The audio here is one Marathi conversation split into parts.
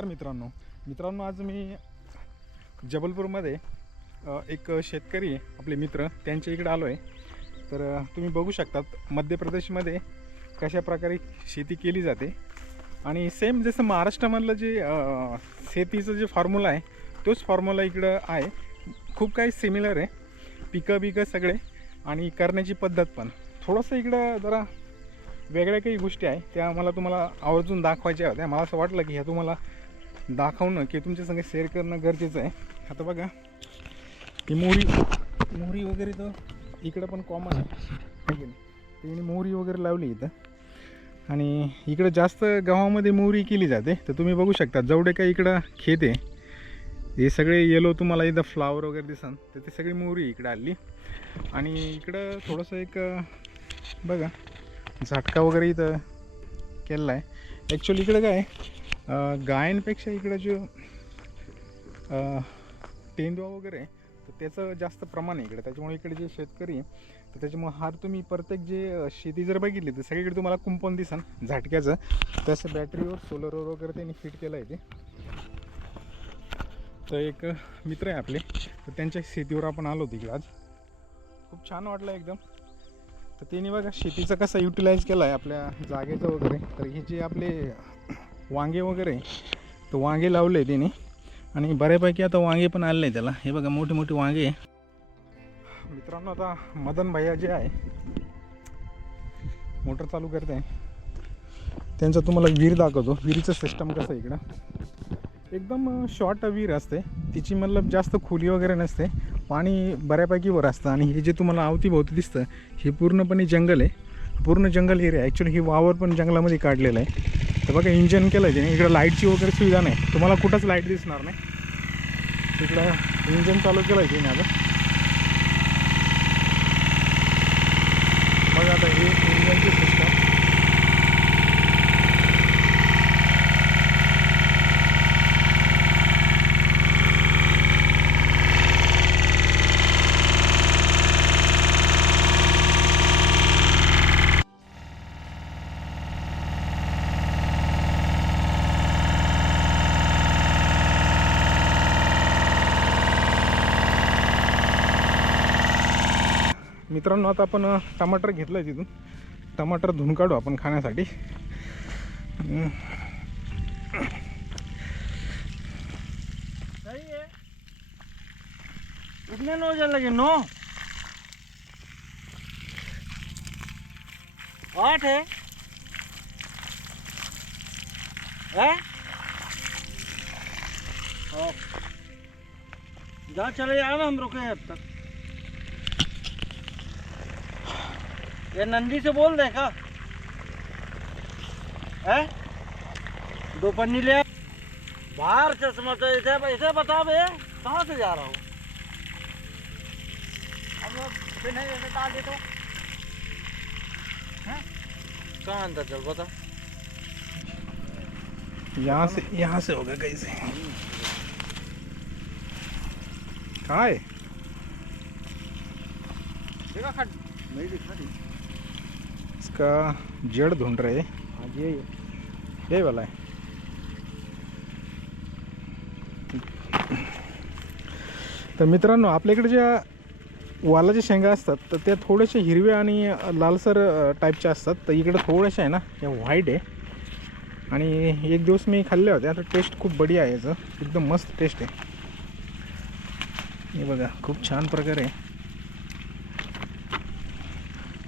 नमस्कार मित्रांनो. मित्रांनो आज मी जबलपूरमध्ये एक शेतकरी आपले मित्र त्यांच्या इकडे आलो आहे तर तुम्ही बघू शकतात मध्य प्रदेशमध्ये कशा प्रकारे शेती केली जाते. आणि सेम जसं महाराष्ट्रामधलं जे शेतीचं जे फॉर्म्युला आहे तोच फॉर्म्युला इकडं आहे. खूप काही सिमिलर आहे. पिकं बिकं सगळे आणि करण्याची पद्धत पण. थोडंसं इकडं जरा वेगळ्या काही गोष्टी आहे त्या मला तुम्हाला आवर्जून दाखवायच्या होत्या. मला असं वाटलं की ह्या तुम्हाला दाखवणं की तुमच्या संग शेअर करणं गरजेचं आहे. आता बघा ही मोहरी मोहरी वगैरे तर इकडं पण कॉमन आहे. त्यांनी मोहरी वगैरे लावली इथं. आणि इकडं जास्त गावामध्ये मोहरी केली जाते. तर तुम्ही बघू शकता जेवढे काही इकडं खेत आहे हे सगळे येलो तुम्हाला इथं फ्लावर वगैरे दिसन. तर ते सगळी मोहरी इकडं आली. आणि इकडं थोडंसं एक बघा झटका वगैरे इथं केलेला आहे. ॲक्च्युली इकडं काय गायांपेक्षा इकडं जो तेंदुआ वगैरे आहे तर त्याचं जास्त प्रमाण आहे इकडे. त्याच्यामुळे इकडे जे शेतकरी आहे तर त्याच्यामुळे हार तुम्ही प्रत्येक जे शेती जर बघितली तर सगळीकडे तुम्हाला कुंपण दिसन झाटक्याचं. तसं बॅटरीवर सोलरवर वगैरे त्यांनी फिट केलं आहे ते. तर एक मित्र आहे आपले तर त्यांच्या शेतीवर आपण आलो तिकडे आज. खूप छान वाटलं एकदम. तर त्यांनी बघा शेतीचं कसं युटिलाइज केला आहे आपल्या जागेचं वगैरे. तर हे जे आपले वांगे वगैरे. तर वांगे लावले तिने. आणि बऱ्यापैकी आता वांगे पण आले त्याला. हे बघा मोठे मोठे वांगे. मित्रांनो आता मदन भैया जे आहे मोटर चालू करते. त्यांचं तुम्हाला विहीर दाखवतो. विहिरीचं सिस्टम कसं आहे इकडं? एकदम शॉर्ट विहीर असते. तिची मतलब जास्त खोली वगैरे नसते. पाणी बऱ्यापैकी वर असतं. आणि हे जे तुम्हाला अवतीभोवती दिसतं हे पूर्णपणे जंगल आहे. पूर्ण जंगल एरिया ॲक्च्युली ही वावर पण जंगलामध्ये काढलेलं आहे. तर बघा इंजन केलं आहे त्याने. इकडं लाईटची वगैरे सुविधा नाही. तुम्हाला कुठंच लाइट दिसणार नाही. तिकडं इंजन चालू केलं आहे त्याने आता. बघा आता हे इंजनची सिस्टम मित्रांनो आता आपण टमाटर घेतलं आहे तिथून. टमाटर धुवून काढू आपण खाण्यासाठी. नो लगे आठ है. जा चले जाओ ना हम रुके आता अब तक। ये नंदी से बोल दे का है? दो पन्नी ले बाहर चश्मा तो ऐसे ऐसे बता बे कहाँ से जा रहा हूँ? अब बिना ऐसे डाल दे तो। हैं? कहाँ अंदर चल बता। यहाँ से यहाँ से होगा कैसे काय देखा खट नहीं दिखा दी इसका जड़ ढूंढ रहे हाँ ये ये. वाला है तर मित्रांनो आपल्याकडे ज्या वालाच्या शेंगा असतात तर त्या थोड्याशा हिरव्या आणि लालसर टाईपच्या असतात. तर इकडे थोड्याशा आहे ना या व्हाईट आहे. आणि एक दिवस मी खाल्ल्या होत्या तर टेस्ट खूप बढिया आहे याचं. एकदम मस्त टेस्ट आहे. हे बघा खूप छान प्रकारे. आहे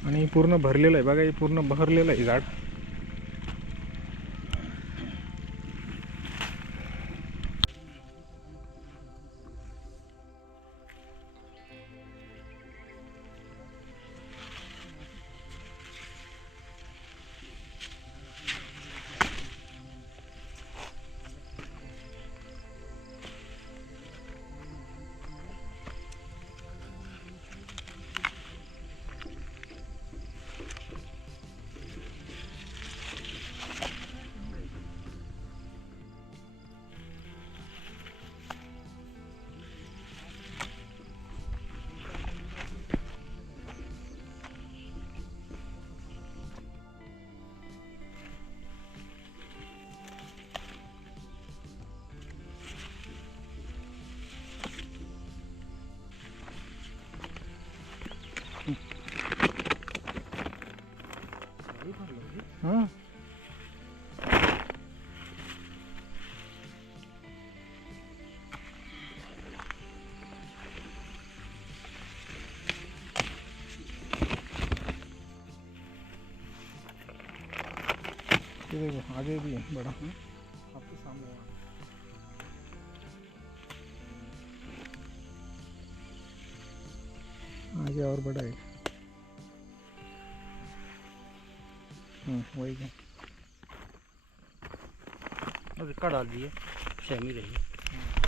आणि पूर्ण भरलेलं आहे. बघा हे पूर्ण भरलेलं आहे झाड. ये देखो आगे भी है बड़ा आपके सामने आगे और बड़ा हम्म, वही है। अब इसका डाल दिए सहमी रही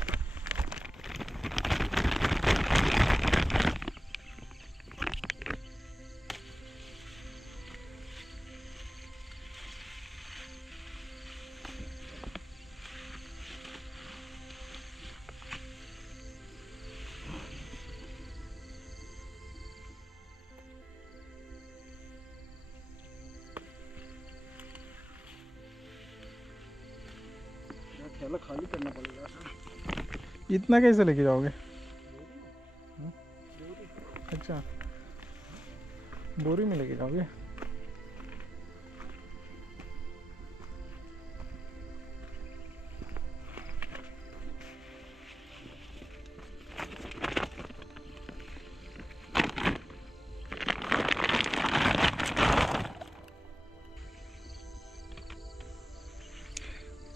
थैला खाली करना पड़ेगा इतना कैसे लेके जाओगे? अच्छा बोरी में लेके जाओगे?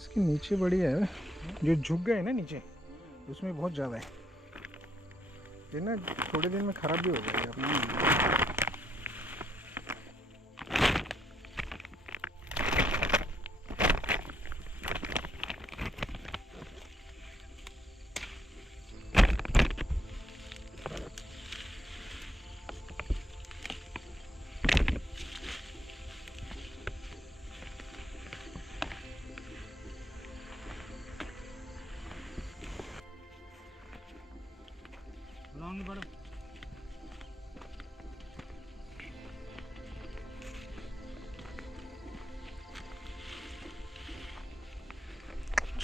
इसके नीचे बड़ी है। जो झुक गए ना नीचे उसमें बहुत ज़्यादा है। ये ना थोड़े दिन में ख़राब भी हो जाएगा।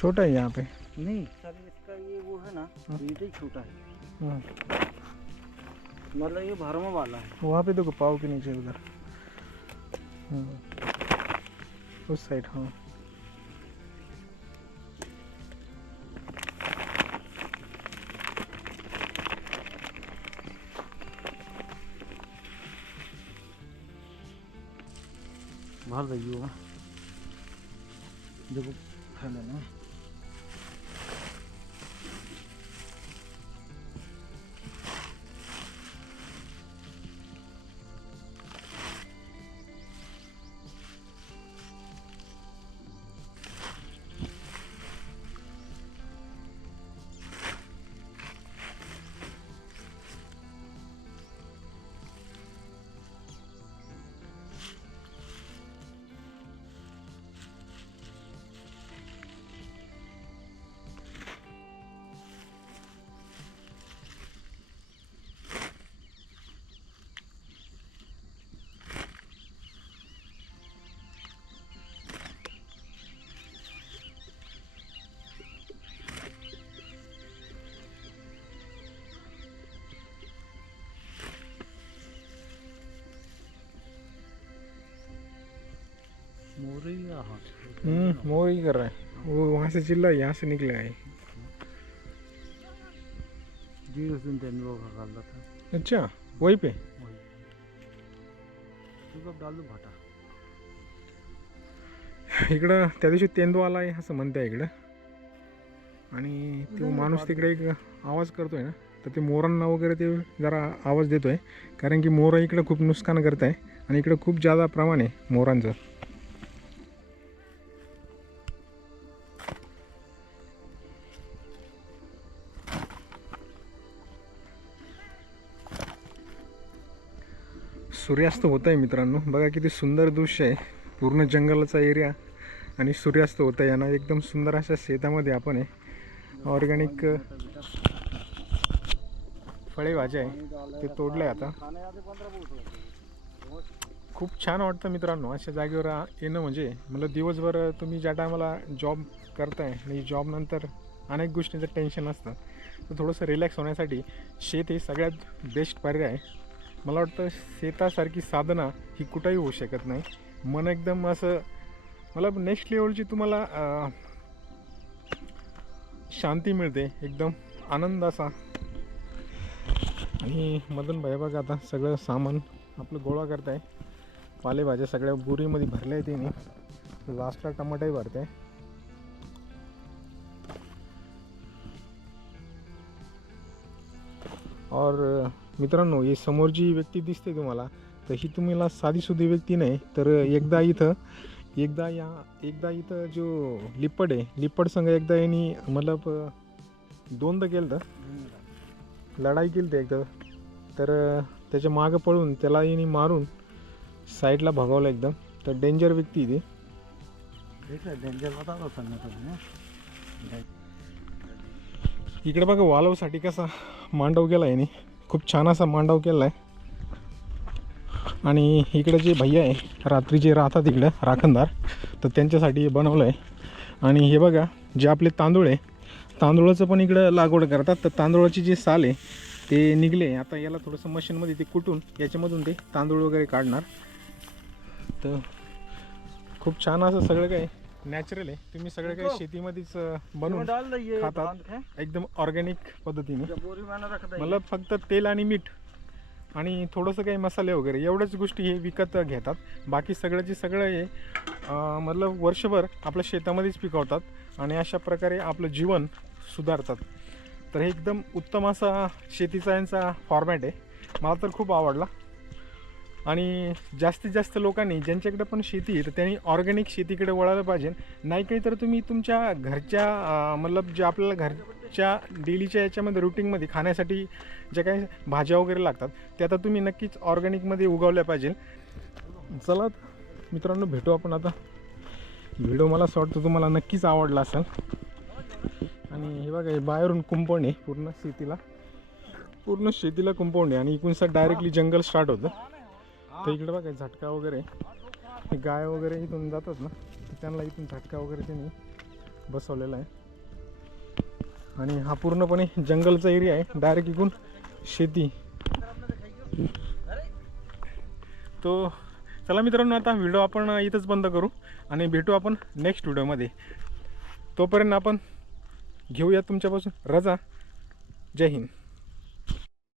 छोटा है यहाँ पे? नहीं सर इसका ये वो है ना हाँ। ये ही छोटा है। हाँ। मतलब ये भरमा वाला है। वहाँ पे देखो पाव के नीचे उधर। हम्म, उस साइड हाँ। भर रही होगा देखो थैले में हम्म वो ही कर. रहा है वो वहाँ से चिल्ला यहाँ से निकला है जी उस दिन लोग का डाला था अच्छा वहीं पे? वही. तू कब डाल दो भाटा. इकडं त्या दिवशी तेंदू आहे असं म्हणते इकडं. आणि तो माणूस तिकडे एक आवाज करतोय ना तर ते मोरांना वगैरे ते जरा आवाज देतोय. कारण की मोरं इकडं खूप नुकसान करत आहे आणि इकडं खूप जादा प्रमाण आहे मोरांचं. सूर्यास्त होत आहे मित्रांनो. बघा किती सुंदर दृश्य आहे. पूर्ण जंगलाचा एरिया आणि सूर्यास्त होत आहे यांना एकदम सुंदर अशा शेतामध्ये आपण आहे ऑर्गॅनिक फळे भाज्या आहे ते तोडलं आहे आता. खूप छान वाटतं मित्रांनो. अशा जागेवर येणं म्हणजे. मला दिवसभर तुम्ही ज्या टायमाला जॉब करताय आणि जॉबनंतर अनेक गोष्टींचं टेन्शन असतं तर थोडंसं रिलॅक्स होण्यासाठी शेत हे सगळ्यात बेस्ट पर्याय आहे. मला वाटतं शेतासारखी साधना ही कुठंही होऊ शकत नाही. मन एकदम असं मला नेक्स्ट लेवलची तुम्हाला शांती मिळते एकदम आनंद असा. आणि मदन भाई बघा आता सगळं सामान आपलं गोळा करत आहे पालेभाज्या सगळ्या बोरीमध्ये भरल्या आहे त्याने. लास्टला टमाटाही भरते. और मित्रांनो ही समोर जी व्यक्ती दिसते तुम्हाला तर ही तुम्हाला साधीसुधी व्यक्ती नाही तर एकदा इथं एकदा या एकदा इथं जो लिप्पड आहे लिप्पड संघ एकदा यांनी मतलब दोनदा केलं तर लढाई केली ते एकदा. तर त्याच्या मागं पळून त्याला यांनी मारून साईडला भगावलं एकदम. तर डेंजर व्यक्ती ती. इकडे बघा वालवसाठी कसा मांडव केला आहे खूप छान असा मांडव केला आहे आणि इकडे जे भैया आहे रात्री जे राहतात इकडं राखणदार तर त्यांच्यासाठी हे बनवलं आहे आणि हे बघा जे आपले तांदूळ आहे तांदूळाचं पण इकडं लागवड करतात. तर तांदूळाची जी साल आहे ते निघले. आता याला थोडंसं मशीनमध्ये ते कुटून याच्यामधून ते तांदूळ वगैरे काढणार. तर खूप छान असं सगळं काय नॅचरल आहे. तुम्ही सगळं काही शेतीमध्येच बनवून खातात. एकदम ऑर्गॅनिक पद्धतीने. मला फक्त तेल आणि मीठ आणि थोडंसं काही मसाले वगैरे एवढ्याच गोष्टी हे विकत घेतात. बाकी सगळ्याचे सगळं हे मतलब वर्षभर आपल्या शेतामध्येच पिकवतात आणि अशा प्रकारे आपलं जीवन सुधारतात. तर हे एकदम उत्तम असा शेतीचा यांचा फॉर्मॅट आहे. मला तर खूप आवडला. आणि जास्तीत जास्त लोकांनी ज्यांच्याकडे पण शेती आहे तर त्यांनी ऑर्गॅनिक शेतीकडे वळायला पाहिजे. नाही काही तर तुम्ही तुमच्या घरच्या मतलब जे आपल्याला घरच्या डेलीच्या याच्यामध्ये रुटीनमध्ये खाण्यासाठी ज्या काही भाज्या वगैरे लागतात त्या आता तुम्ही नक्कीच ऑर्गॅनिकमध्ये उगवल्या पाहिजे. चला मित्रांनो भेटू आपण आता. व्हिडिओ मला असं वाटतं तुम्हाला नक्कीच आवडला असेल. आणि हे बघा हे बाहेरून कुंपण आहे पूर्ण शेतीला. पूर्ण शेतीला कुंपवणे आहे आणि इकडून डायरेक्टली जंगल स्टार्ट होतं. तर इकडे बघा झटका वगैरे गाय वगैरे इथून जातात ना तर त्यांना इथून झटका वगैरे त्यांनी बसवलेला आहे. आणि हा पूर्णपणे जंगलचा एरिया आहे. डायरेक्ट इकडून शेती. तो चला मित्रांनो आता व्हिडिओ आपण इथंच बंद करू आणि भेटू आपण नेक्स्ट व्हिडिओमध्ये. तोपर्यंत आपण घेऊया तुमच्यापासून रजा. जय हिंद.